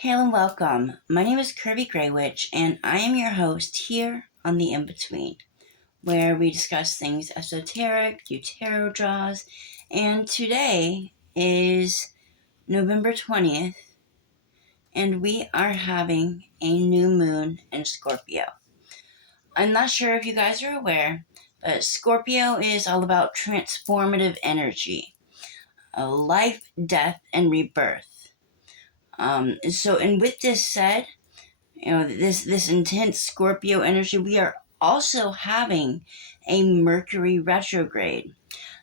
Hail and welcome. My name is Kirby Graywitch, and I am your host here on The In-Between, where we discuss things esoteric, do tarot draws, and today is November 20th, and we are having a new moon in Scorpio. I'm not sure if you guys are aware, but Scorpio is all about transformative energy, life, death, and rebirth. And with this said, this intense Scorpio energy, we are also having a Mercury retrograde.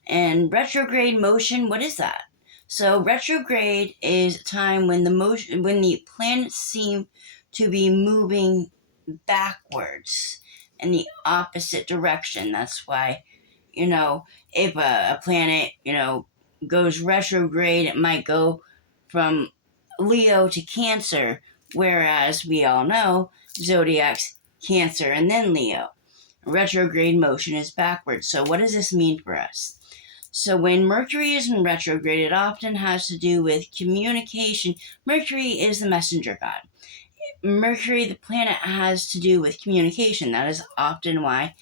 And retrograde motion, what is that? So retrograde is a time when the planets seem to be moving backwards in the opposite direction. That's why, if a planet, goes retrograde, it might go from Leo to Cancer, whereas we all know zodiac's Cancer and then Leo. Retrograde motion is backwards. So what does this mean for us? So when Mercury is in retrograde, it often has to do with communication. Mercury is the messenger god. Mercury, the planet, has to do with communication. That is often why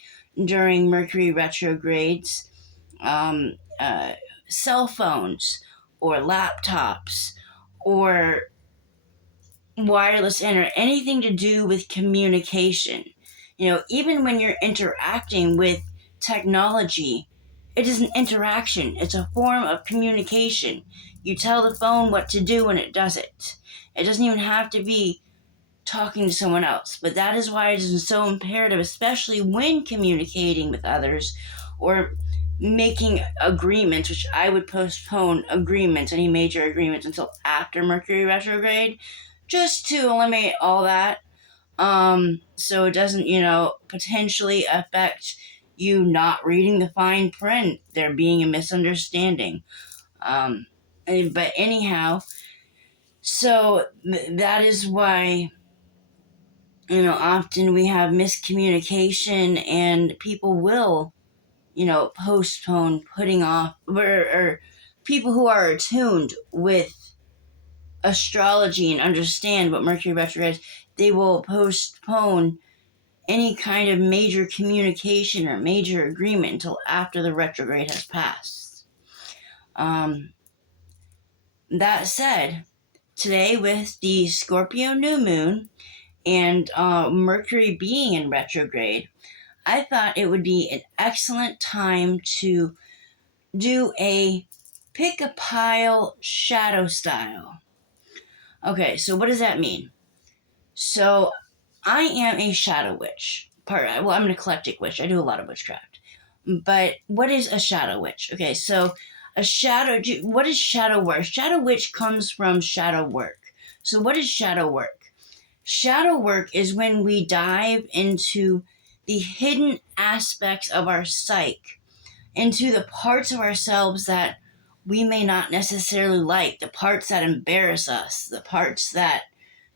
during Mercury retrogrades, um, uh, cell phones or laptops or wireless internet, anything to do with communication. Even when you're interacting with technology, it is an interaction. It's a form of communication. You tell the phone what to do and it does it. It doesn't even have to be talking to someone else. But that is why it is so imperative, especially when communicating with others or making agreements, which I would postpone agreements, any major agreements, until after Mercury retrograde, just to eliminate all that. So it doesn't, potentially affect you not reading the fine print, there being a misunderstanding. But anyhow, so that is why, often we have miscommunication and people will, postpone putting off, or people who are attuned with astrology and understand what Mercury retrograde is, they will postpone any kind of major communication or major agreement until after the retrograde has passed. That said, today with the Scorpio new moon and Mercury being in retrograde, I thought it would be an excellent time to do a pick a pile shadow style. Okay, so what does that mean? So I am a shadow witch. I'm an eclectic witch. I do a lot of witchcraft. But what is a shadow witch? Okay, so what is shadow work? Shadow witch comes from shadow work. So what is shadow work? Shadow work is when we dive into the hidden aspects of our psyche, into the parts of ourselves that we may not necessarily like, the parts that embarrass us, the parts that,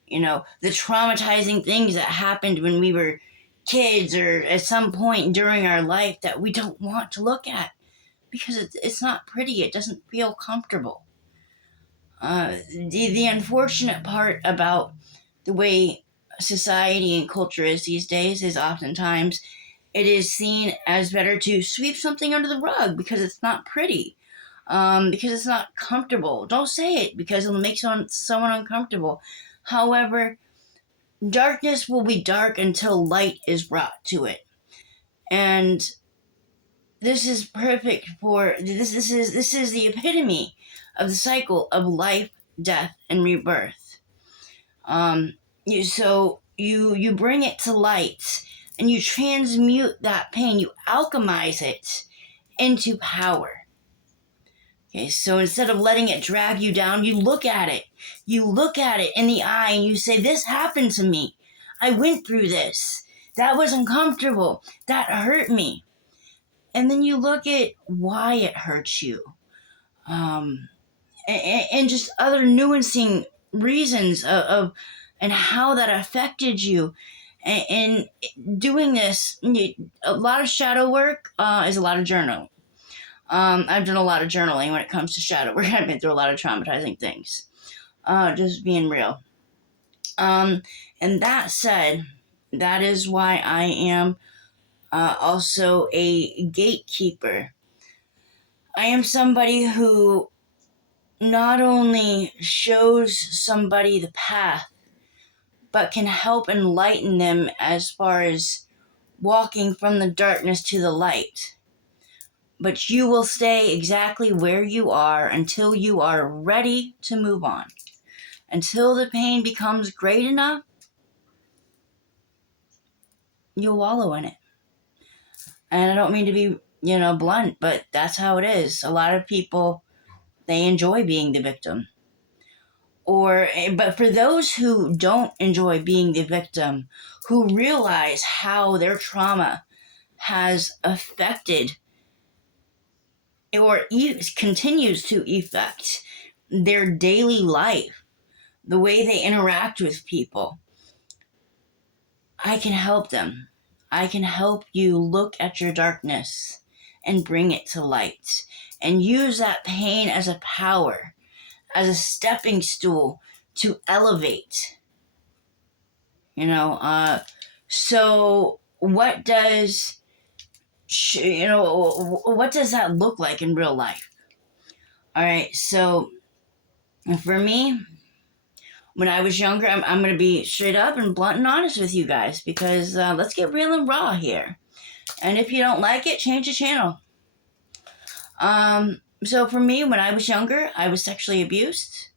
the traumatizing things that happened when we were kids or at some point during our life that we don't want to look at because it's not pretty. It doesn't feel comfortable. The unfortunate part about the way society and culture is these days is oftentimes it is seen as better to sweep something under the rug because it's not pretty, because it's not comfortable. Don't say it because it'll make someone uncomfortable. However, darkness will be dark until light is brought to it. And this is perfect for this. This is the epitome of the cycle of life, death, and rebirth. You bring it to light, and you transmute that pain. You alchemize it into power. Okay, so instead of letting it drag you down, you look at it. You look at it in the eye, and you say, "This happened to me. I went through this. That was uncomfortable. That hurt me." And then you look at why it hurts you, and just other nuancing reasons of and how that affected you. And doing this, a lot of shadow work is a lot of journaling. I've done a lot of journaling when it comes to shadow work. I've been through a lot of traumatizing things. Just being real. Um, and that said, that is why I am also a gatekeeper. I am somebody who not only shows somebody the path, but can help enlighten them as far as walking from the darkness to the light. But you will stay exactly where you are until you are ready to move on. Until the pain becomes great enough, you'll wallow in it. And I don't mean to be, blunt, but that's how it is. A lot of people, they enjoy being the victim. But for those who don't enjoy being the victim, who realize how their trauma has affected or continues to affect their daily life, the way they interact with people, I can help them. I can help you look at your darkness and bring it to light and use that pain as a power, as a stepping stool to elevate. So what does what does that look like in real life? All right, so for me, when I was younger, I'm going to be straight up and blunt and honest with you guys, because let's get real and raw here. And if you don't like it, change the channel. So for me, when I was younger, I was sexually abused.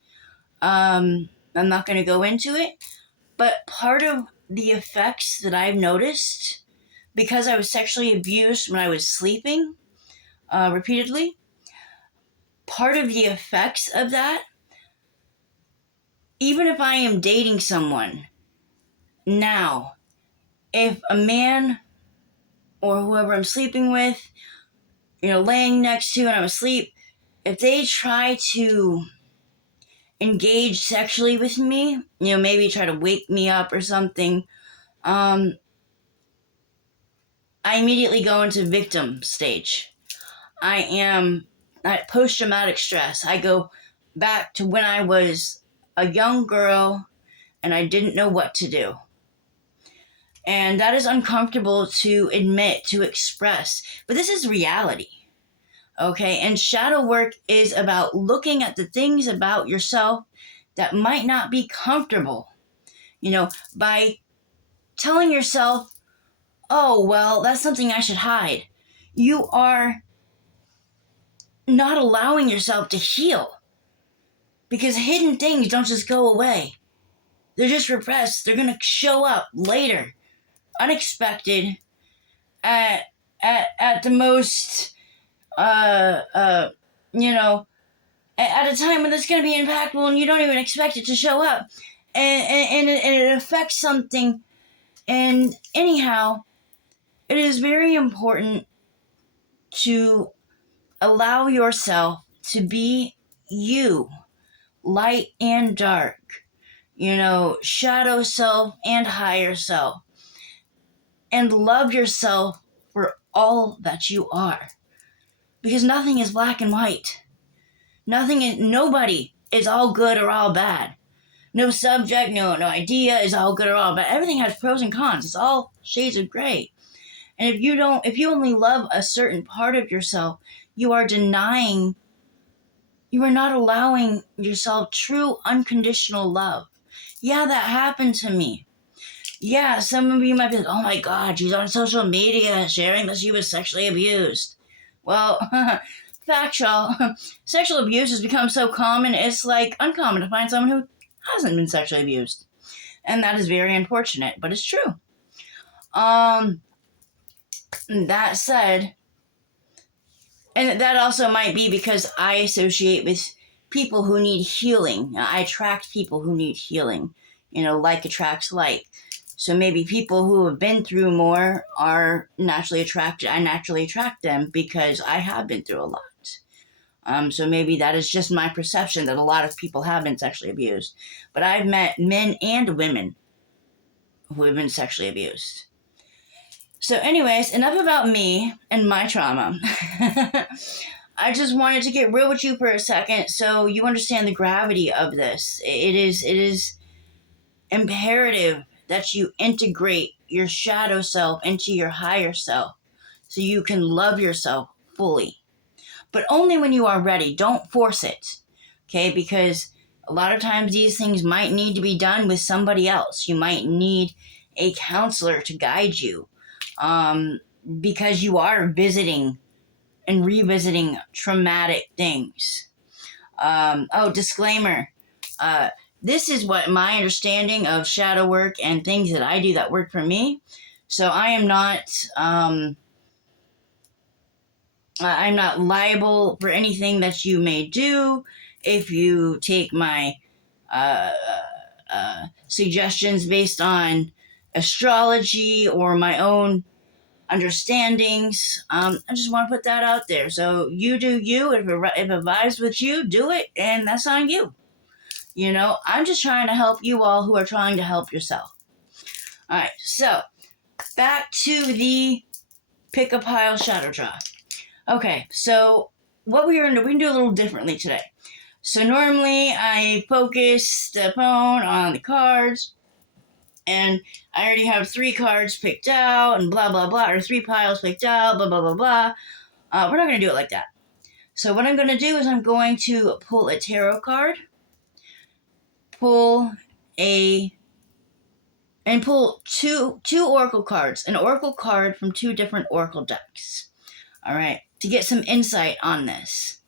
I'm not going to go into it, but part of the effects that I've noticed, because I was sexually abused when I was sleeping repeatedly, part of the effects of that, even if I am dating someone now, if a man or whoever I'm sleeping with, laying next to and I'm asleep, if they try to engage sexually with me, maybe try to wake me up or something, I immediately go into victim stage. I am at post-traumatic stress. I go back to when I was a young girl and I didn't know what to do. And that is uncomfortable to admit, to express. But this is reality. Okay? And shadow work is about looking at the things about yourself that might not be comfortable. By telling yourself, oh, well, that's something I should hide. You are not allowing yourself to heal. Because hidden things don't just go away. They're just repressed. They're going to show up later, unexpected, at the most, at a time when it's going to be impactful and you don't even expect it to show up. And it affects something. And anyhow, it is very important to allow yourself to be you, light and dark, shadow self and higher self, and love yourself for all that you are. Because nothing is black and white. Nobody is all good or all bad. No subject, no idea is all good or all bad. Everything has pros and cons. It's all shades of gray. And if you only love a certain part of yourself, you are not allowing yourself true unconditional love. Yeah, that happened to me. Yeah, some of you might be like, oh my God, she's on social media sharing that she was sexually abused. Well, factual. Sexual abuse has become so common, it's like uncommon to find someone who hasn't been sexually abused. And that is very unfortunate, but it's true. That said, and that also might be because I associate with people who need healing. I attract people who need healing. Like attracts like. So maybe people who have been through more are naturally attracted. I naturally attract them because I have been through a lot. So maybe that is just my perception that a lot of people have been sexually abused. But I've met men and women who have been sexually abused. So anyways, enough about me and my trauma. I just wanted to get real with you for a second so you understand the gravity of this. It is imperative that you integrate your shadow self into your higher self so you can love yourself fully. But only when you are ready. Don't force it. Okay? Because a lot of times these things might need to be done with somebody else. You might need a counselor to guide you, because you are visiting and revisiting traumatic things. Disclaimer. Uh, this is what my understanding of shadow work and things that I do that work for me. So I'm not liable for anything that you may do if you take my uh, suggestions based on astrology or my own understandings. I just want to put that out there. So you do you. If it vibes with you, do it, and that's on you. I'm just trying to help you all who are trying to help yourself. All right, so back to the pick a pile shadow draw. Okay, so what we can do a little differently today. So normally I focus the phone on the cards, and I already have 3 cards picked out, and blah blah blah, or 3 piles picked out, blah blah blah blah. We're not going to do it like that. So what I'm going to do is I'm going to pull a tarot card, pull two oracle cards, an oracle card from 2 different oracle decks. All right, to get some insight on this.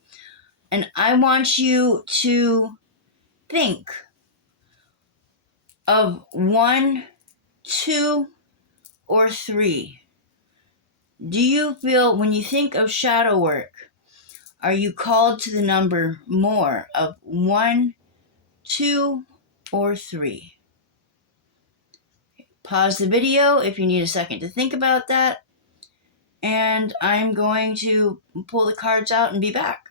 And I want you to think of 1, 2, or 3. Do you feel, when you think of shadow work, are you called to the number more of 1, 2, or 3? Pause the video if you need a second to think about that. And I'm going to pull the cards out and be back.